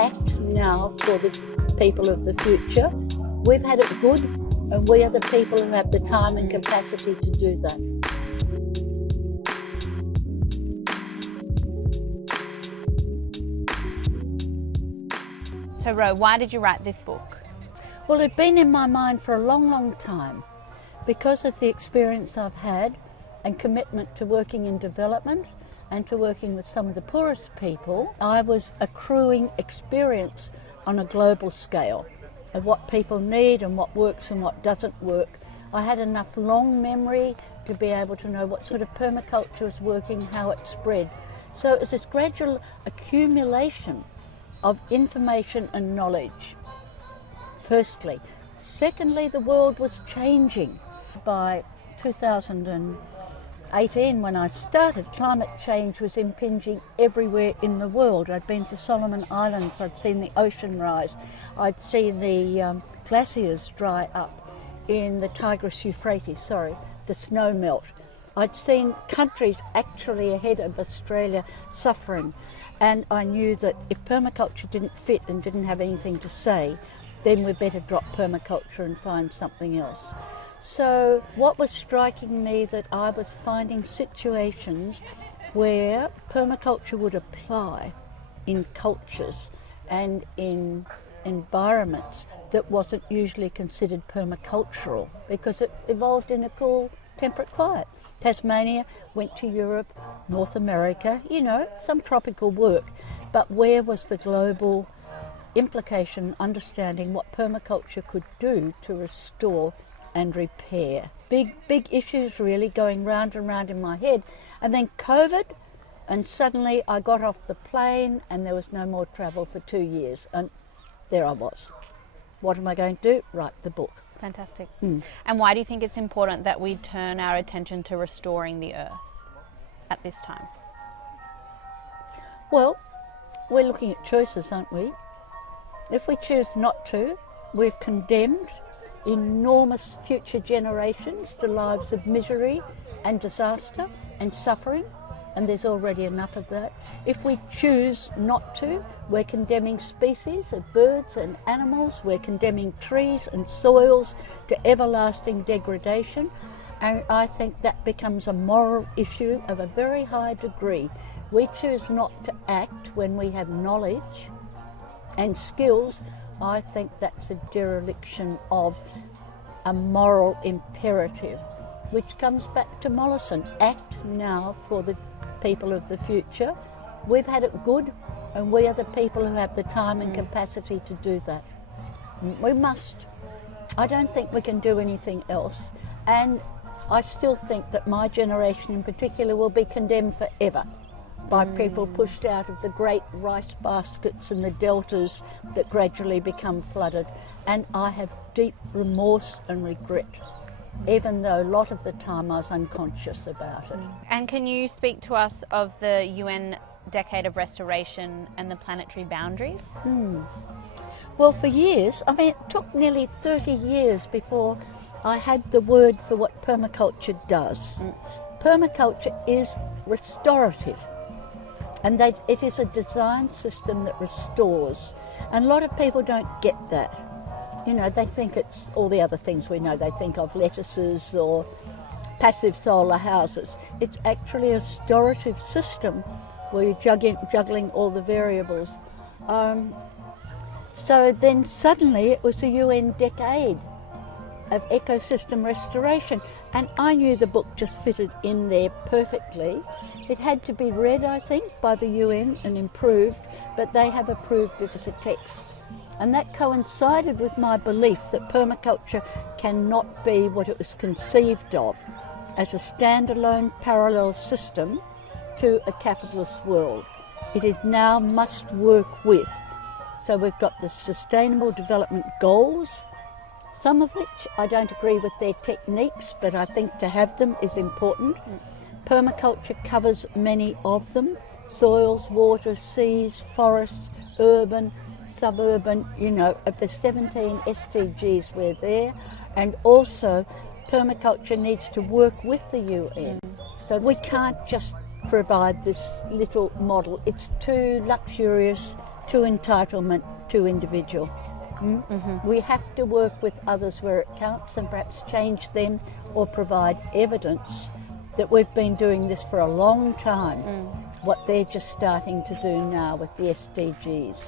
act now for the people of the future. We've had it good, and we are the people who have the time and capacity to do that. So Rowe, why did you write this book? Well, it'd been in my mind for a long, long time because of the experience I've had and commitment to working in development and to working with some of the poorest people. I was accruing experience on a global scale of what people need and what works and what doesn't work. I had enough long memory to be able to know what sort of permaculture was working, how it spread. So it was this gradual accumulation of information and knowledge, firstly. Secondly, the world was changing. By 2018, when I started, climate change was impinging everywhere in the world. I'd been to Solomon Islands, I'd seen the ocean rise, I'd seen the glaciers dry up in the Tigris-Euphrates, the snow melt. I'd seen countries actually ahead of Australia suffering, and I knew that if permaculture didn't fit and didn't have anything to say, then we'd better drop permaculture and find something else. So what was striking me that I was finding situations where permaculture would apply in cultures and in environments that wasn't usually considered permacultural because it evolved in a cool, temperate quiet. Tasmania went to Europe, North America, some tropical work, but where was the global implication, understanding what permaculture could do to restore and repair? Big issues really going round and round in my head. And then COVID, and suddenly I got off the plane and there was no more travel for 2 years. And there I was. What am I going to do? Write the book. Fantastic. And why do you think it's important that we turn our attention to restoring the earth at this time? Well, we're looking at choices, aren't we? If we choose not to, we've condemned enormous future generations to lives of misery and disaster and suffering, and there's already enough of that. If we choose not to, we're condemning species of birds and animals, we're condemning trees and soils to everlasting degradation, and I think that becomes a moral issue of a very high degree. We choose not to act when we have knowledge and skills. I think that's a dereliction of a moral imperative, which comes back to Mollison. Act now for the people of the future. We've had it good, and we are the people who have the time and capacity to do that. We must. I don't think we can do anything else, and I still think that my generation in particular will be condemned forever by people pushed out of the great rice baskets and the deltas that gradually become flooded. And I have deep remorse and regret, even though a lot of the time I was unconscious about it. And can you speak to us of the UN Decade of Restoration and the planetary boundaries? Well, for years, it took nearly 30 years before I had the word for what permaculture does. Permaculture is restorative. And it is a design system that restores. And a lot of people don't get that. They think it's all the other things we know. They think of lettuces or passive solar houses. It's actually a restorative system where you're juggling all the variables. So then suddenly it was the UN Decade of Ecosystem Restoration, and I knew the book just fitted in there perfectly. It had to be read, I think, by the UN and improved, but they have approved it as a text. And that coincided with my belief that permaculture cannot be what it was conceived of as a standalone parallel system to a capitalist world. It is now must work with. So we've got the Sustainable Development Goals, some of which I don't agree with their techniques, but I think to have them is important. Permaculture covers many of them: soils, water, seas, forests, urban, suburban, of the 17 SDGs we're there. And also permaculture needs to work with the UN. So we can't just provide this little model. It's too luxurious, too entitlement, too individual. We have to work with others where it counts and perhaps change them or provide evidence that we've been doing this for a long time, what they're just starting to do now with the SDGs.